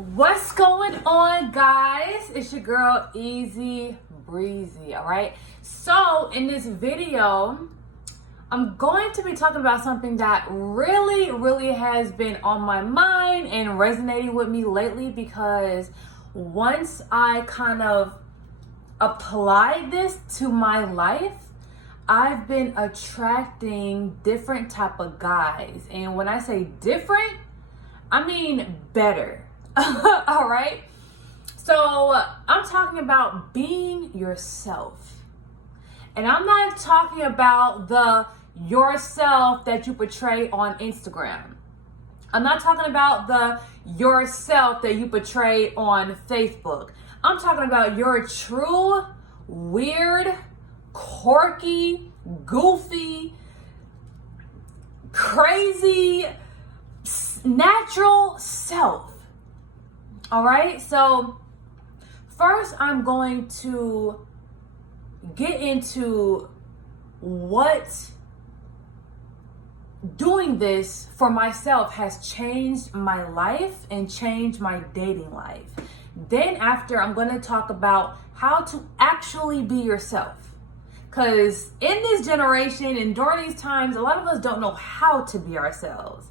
What's going on, guys? It's your girl Easy Breezy. All right, so in this video I'm going to be talking about something that really has been on my mind and resonating with me lately, because once I kind of applied this to my life, I've been attracting different type of guys. And when I say different, I mean better. All right. So I'm talking about being yourself. And I'm not talking about the yourself that you portray on Instagram. I'm not talking about the yourself that you portray on Facebook. I'm talking about your true, weird, quirky, goofy, crazy, natural self. All right, so first I'm going to get into what doing this for myself has changed my life and changed my dating life. Then after, I'm going to talk about how to actually be yourself. Because in this generation and during these times, a lot of us don't know how to be ourselves.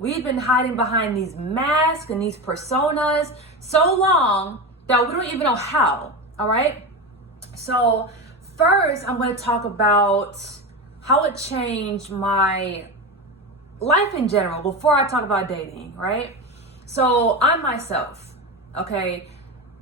We've been hiding behind these masks and these personas so long that we don't even know how, all right? So first, I'm going to talk about how it changed my life in general before I talk about dating, right? So I'm myself, okay?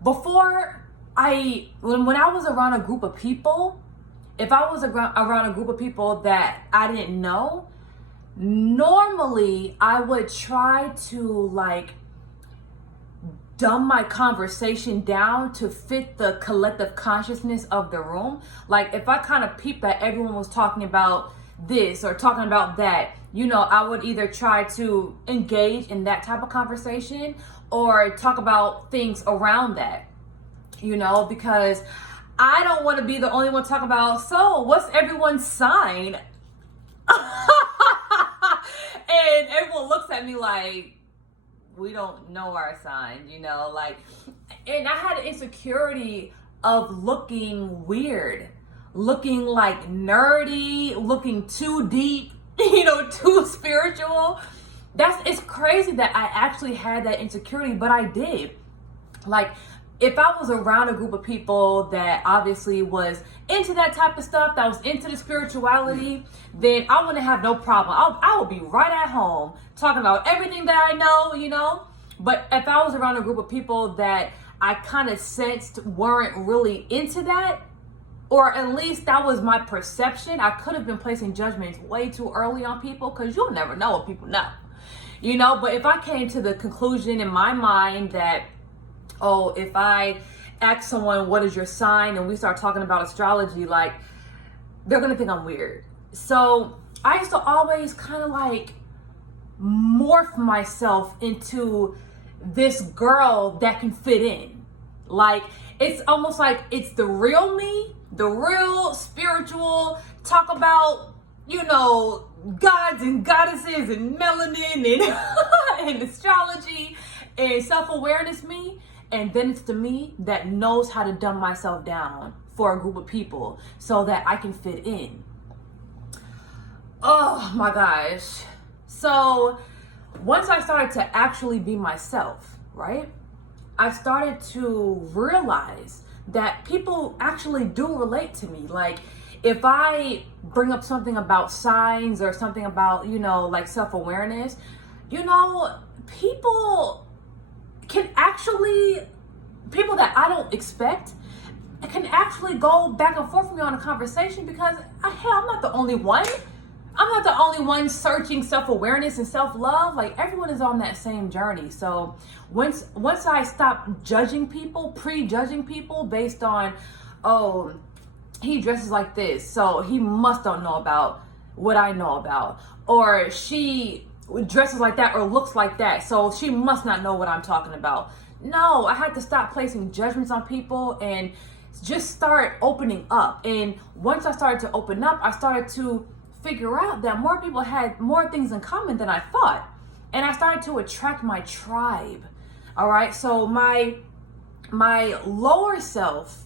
When I was around a group of people, if I was around a group of people that I didn't know, normally I would try to dumb my conversation down to fit the collective consciousness of the room. Like if I kind of peeped that everyone was talking about this or talking about that, I would either try to engage in that type of conversation or talk about things around that, because I don't want to be the only one talking about, so what's everyone's sign? And everyone looks at me like, we don't know our sign, and I had an insecurity of looking weird, looking like nerdy, looking too deep, too spiritual. It's crazy that I actually had that insecurity, but I did. If I was around a group of people that obviously was into that type of stuff, that was into the spirituality, then I wouldn't have no problem. I would be right at home talking about everything that I know. But if I was around a group of people that I kind of sensed weren't really into that, or at least that was my perception, I could have been placing judgments way too early on people, because you'll never know what people know. But if I came to the conclusion in my mind that, if I ask someone, what is your sign? And we start talking about astrology, they're going to think I'm weird. So I used to always kind of morph myself into this girl that can fit in. It's almost like it's the real me, the real spiritual, talk about, gods and goddesses and melanin and, and astrology and self-awareness me. And then it's the me that knows how to dumb myself down for a group of people so that I can fit in. Oh my gosh. So once I started to actually be myself, right? I started to realize that people actually do relate to me. If I bring up something about signs or something about, self-awareness, people that I don't expect can actually go back and forth with me on a conversation, because I'm not the only one. I'm not the only one searching self-awareness and self-love. Everyone is on that same journey. So once I stopped judging people, prejudging people based on, he dresses like this, so he must don't know about what I know about, or she dresses like that or looks like that, so she must not know what I'm talking about. No, I had to stop placing judgments on people and just start opening up. And once I started to open up, I started to figure out that more people had more things in common than I thought. And I started to attract my tribe. All right. So my lower self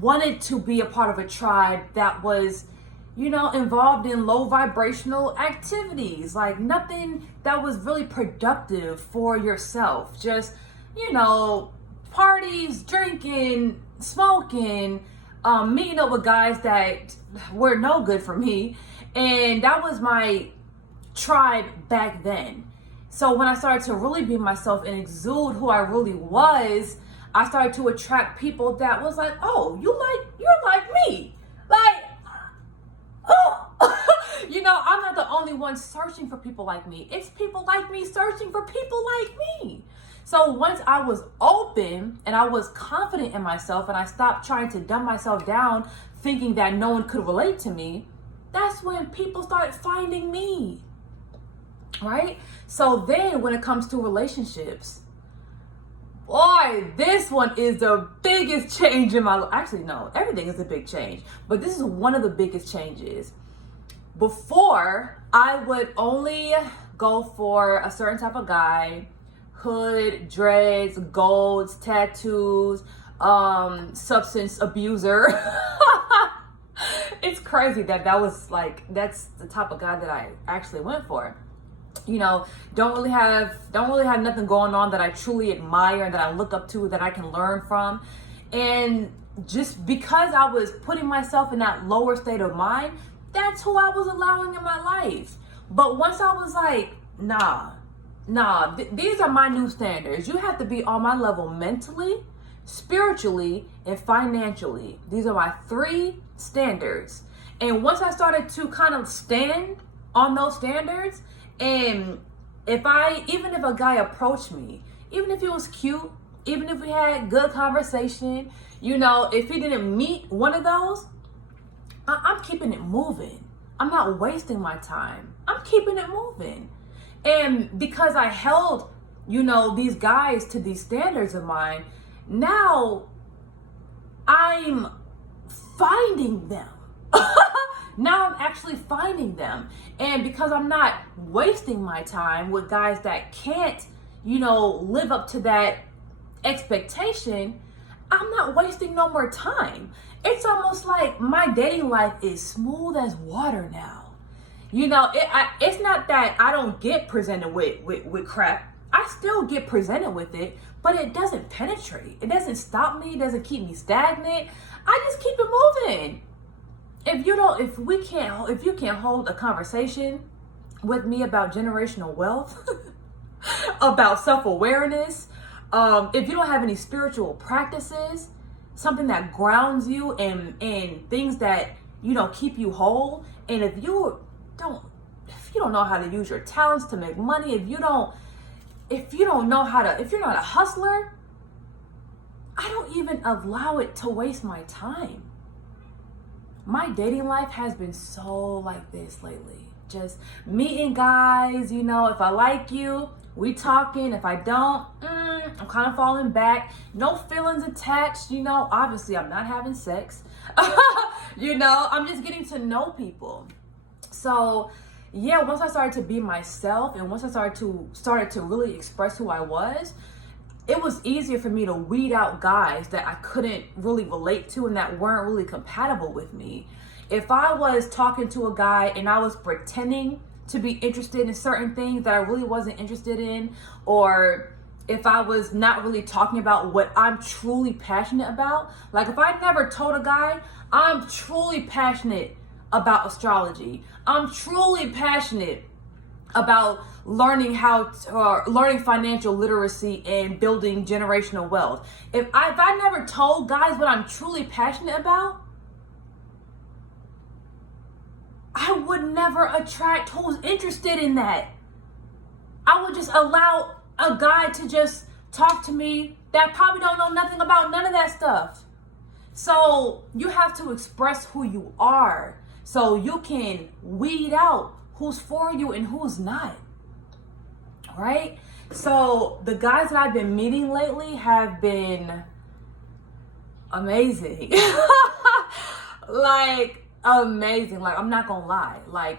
wanted to be a part of a tribe that was, involved in low vibrational activities, like nothing that was really productive for yourself. Just, parties, drinking, smoking, meeting up with guys that were no good for me. And that was my tribe back then. So when I started to really be myself and exude who I really was, I started to attract people that was like, oh, you're like me. Like, oh, I'm not the only one searching for people like me. It's people like me searching for people like me. So once I was open and I was confident in myself and I stopped trying to dumb myself down thinking that no one could relate to me, that's when people started finding me, right? So then when it comes to relationships, boy, this one is the biggest change in my life. Actually, no, everything is a big change, but this is one of the biggest changes. Before, I would only go for a certain type of guy, hood, dreads, golds, tattoos, substance abuser. It's crazy that was that's the type of guy that I actually went for. Don't really have nothing going on that I truly admire and that I look up to, that I can learn from. And just because I was putting myself in that lower state of mind, that's who I was allowing in my life. But once I was like, these are my new standards. You have to be on my level mentally, spiritually, and financially. These are my 3 standards. And once I started to kind of stand on those standards, and even if a guy approached me, even if he was cute, even if we had good conversation, if he didn't meet one of those, I'm keeping it moving. I'm not wasting my time. I'm keeping it moving. And because I held, these guys to these standards of mine, now I'm finding them. Now I'm actually finding them. And because I'm not wasting my time with guys that can't, live up to that expectation, I'm not wasting no more time. It's almost like my dating life is smooth as water now. It's not that I don't get presented with crap. I still get presented with it, but it doesn't penetrate. It doesn't stop me. It doesn't keep me stagnant. I just keep it moving. If you can't hold a conversation with me about generational wealth, about self-awareness, if you don't have any spiritual practices, something that grounds you and things that, keep you whole, and if you don't know how to use your talents to make money, if you're not a hustler, I don't even allow it to waste my time. My dating life has been so like this lately. Just meeting guys, if I like you, we talking. If I don't, I'm kind of falling back. No feelings attached, obviously I'm not having sex. I'm just getting to know people. So yeah, once I started to be myself and once I started to really express who I was, it was easier for me to weed out guys that I couldn't really relate to and that weren't really compatible with me. If I was talking to a guy and I was pretending to be interested in certain things that I really wasn't interested in, or if I was not really talking about what I'm truly passionate about, like if I never told a guy, I'm truly passionate about astrology, I'm truly passionate about learning learning financial literacy and building generational wealth. If I never told guys what I'm truly passionate about, I would never attract who's interested in that. I would just allow a guy to just talk to me that probably don't know nothing about none of that stuff. So you have to express who you are so you can weed out who's for you and who's not. Right? So the guys that I've been meeting lately have been amazing. Like amazing. Like I'm not gonna lie. Like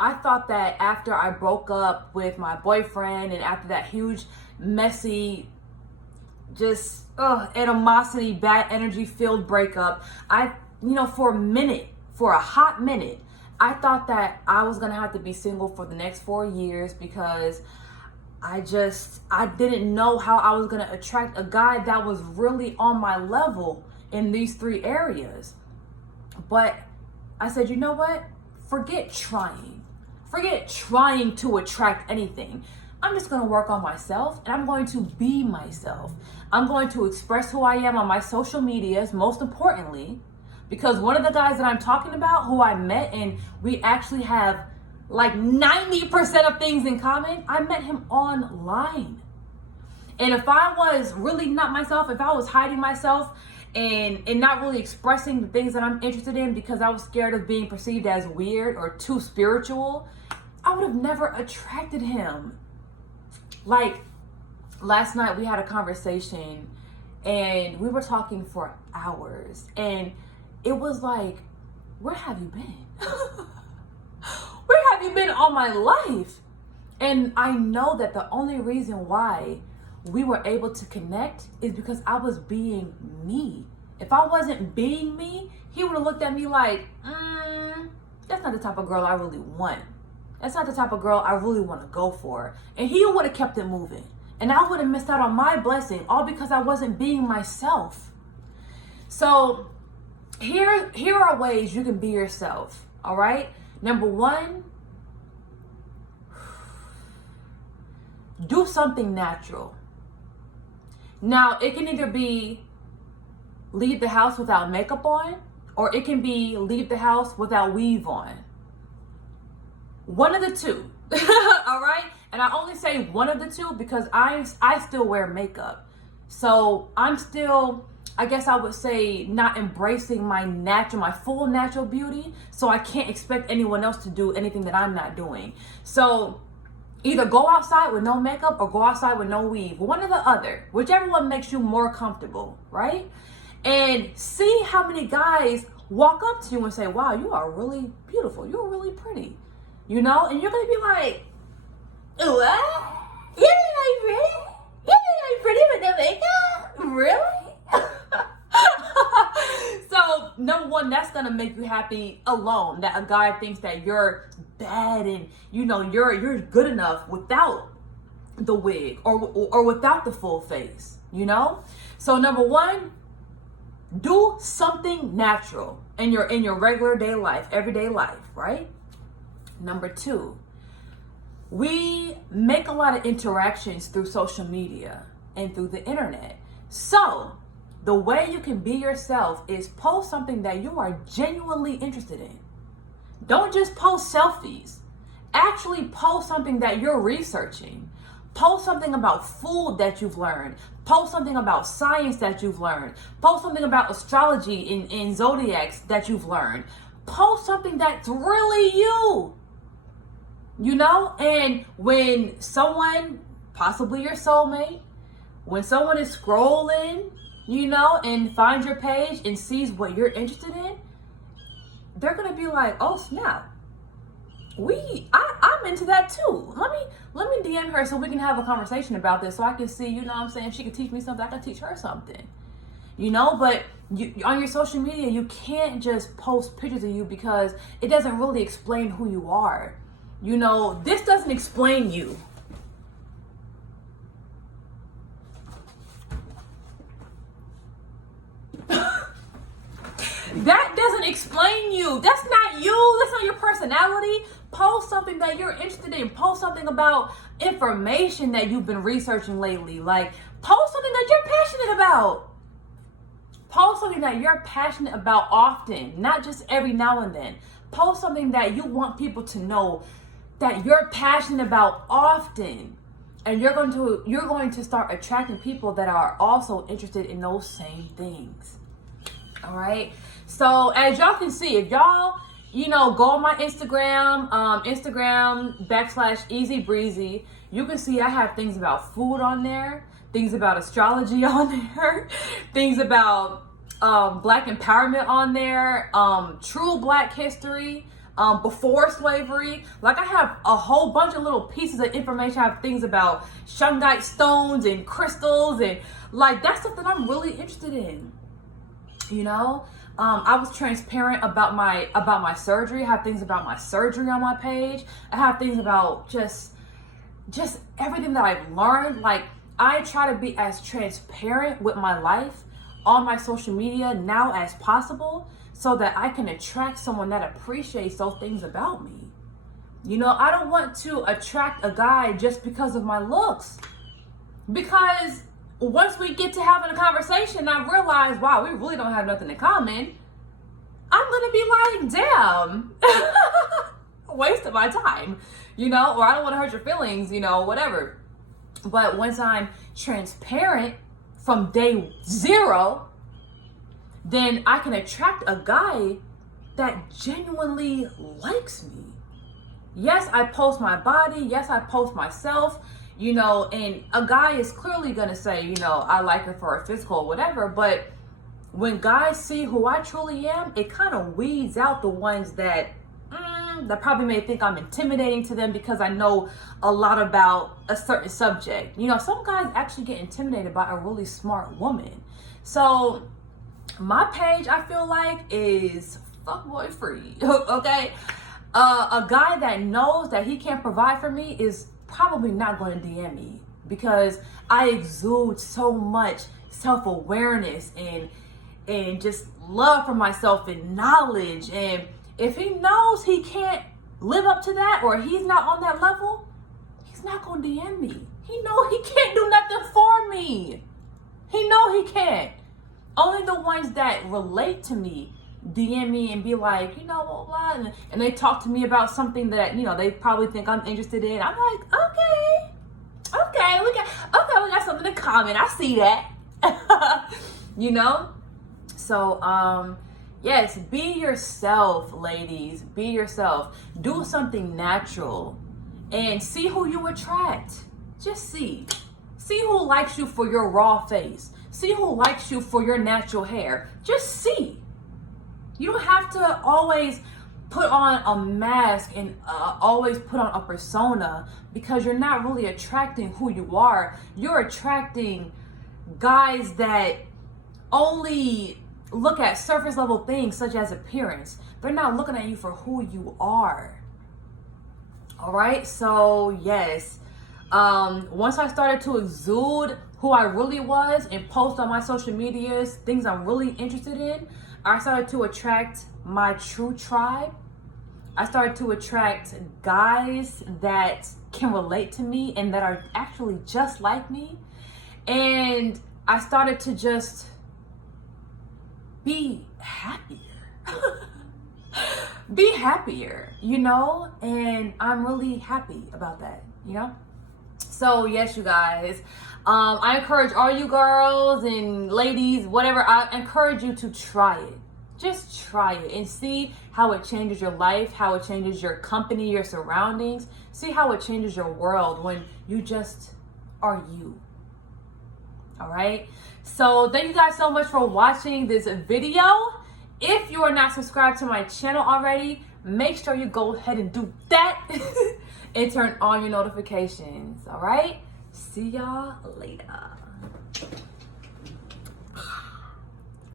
I thought that after I broke up with my boyfriend and after that huge, messy, just animosity, bad energy filled breakup, for a hot minute, I thought that I was gonna have to be single for the next 4 years because I didn't know how I was gonna attract a guy that was really on my level in these 3 areas. But I said, you know what? Forget trying. Forget trying to attract anything. I'm just gonna work on myself and I'm going to be myself. I'm going to express who I am on my social medias, most importantly, because one of the guys that I'm talking about who I met and we actually have like 90% of things in common, I met him online. And if I was really not myself, if I was hiding myself and not really expressing the things that I'm interested in because I was scared of being perceived as weird or too spiritual, I would have never attracted him. Like last night we had a conversation and we were talking for hours and it was like, where have you been? Where have you been all my life? And I know that the only reason why we were able to connect is because I was being me. If I wasn't being me, he would have looked at me like, that's not the type of girl I really want. That's not the type of girl I really want to go for. And he would have kept it moving. And I would have missed out on my blessing, all because I wasn't being myself. So here are ways you can be yourself, all right? Number 1, do something natural. Now, it can either be leave the house without makeup on, or it can be leave the house without weave on. One of the two, all right? And I only say one of the two because I still wear makeup. So I'm still, I guess I would say, not embracing my full natural beauty. So I can't expect anyone else to do anything that I'm not doing. So either go outside with no makeup or go outside with no weave. One or the other, whichever one makes you more comfortable, right? And see how many guys walk up to you and say, wow, you are really beautiful. You're really pretty, you know? And you're going to be like, what? You think I'm pretty? You think I'm pretty with no makeup? Really? So, number 1, that's going to make you happy alone. That a guy thinks that you're bad and, you're good enough without the wig or without the full face, you know? So, number 1, do something natural in your regular day life, everyday life, right? Number 2, we make a lot of interactions through social media and through the internet. So the way you can be yourself is post something that you are genuinely interested in. Don't just post selfies. Actually post something that you're researching. Post something about food that you've learned. Post something about science that you've learned. Post something about astrology and zodiacs that you've learned. Post something that's really you. You know, and when someone, possibly your soulmate, when someone is scrolling, and finds your page and sees what you're interested in, they're gonna be like, oh snap, I'm into that too. Let me DM her so we can have a conversation about this so I can see, if she can teach me something, I can teach her something. But on your social media, you can't just post pictures of you because it doesn't really explain who you are. This doesn't explain you. That doesn't explain you. That's not you. That's not your personality. Post something that you're interested in. Post something about information that you've been researching lately. Like, post something that you're passionate about. Post something that you're passionate about often, not just every now and then. Post something that you want people to know that you're passionate about often. And you're going to start attracting people that are also interested in those same things. All right. So as y'all can see, if y'all, go on my Instagram, Instagram /Easy Breezy, you can see I have things about food on there, things about astrology on there, things about Black empowerment on there, true Black history, before slavery. Like, I have a whole bunch of little pieces of information. I have things about shungite stones and crystals, and like, that's something I'm really interested in, you know. I was transparent about my surgery. I have things about my surgery on my page. I have things about just everything that I've learned. Like, I try to be as transparent with my life on my social media now as possible, so that I can attract someone that appreciates those things about me. You know, I don't want to attract a guy just because of my looks. Because once we get to having a conversation, I realize, wow, we really don't have nothing in common. I'm gonna be like, damn, waste of my time, you know, or I don't want to hurt your feelings, you know, whatever. But once I'm transparent from day zero, then I can attract a guy that genuinely likes me. Yes, I post my body. Yes, I post myself, you know, and a guy is clearly going to say, you know, I like her for her physical or whatever. But when guys see who I truly am, it kind of weeds out the ones that probably may think I'm intimidating to them because I know a lot about a certain subject. You know, some guys actually get intimidated by a really smart woman. So my page, I feel like, is fuckboy free. Okay? A guy that knows that he can't provide for me is probably not going to DM me, because I exude so much self-awareness and just love for myself and knowledge. And if he knows he can't live up to that, or he's not on that level, he's not going to DM me. He know he can't do nothing for me. He know he can't. Only the ones that relate to me DM me and be like, you know, blah, blah, and they talk to me about something that, you know, they probably think I'm interested in. I'm like, okay, we got something in common. I see that. You know? So, yes, be yourself, ladies. Be yourself. Do something natural and see who you attract. Just see. See who likes you for your raw face. See who likes you for your natural hair. Just see. You don't have to always put on a mask and always put on a persona, because you're not really attracting who you are. You're attracting guys that only look at surface level things such as appearance. They're not looking at you for who you are. All right. So yes, once I started to exude who I really was and post on my social medias things I'm really interested in, I started to attract my true tribe. I started to attract guys that can relate to me and that are actually just like me. And I started to just be happier. Be happier, you know? And I'm really happy about that, you know? So yes, you guys, I encourage all you girls and ladies, whatever, I encourage you to try it. Just try it and see how it changes your life, how it changes your company, your surroundings. See how it changes your world when you just are you. All right. So thank you guys so much for watching this video. If you are not subscribed to my channel already, make sure you go ahead and do that and turn on your notifications. All right. See y'all later.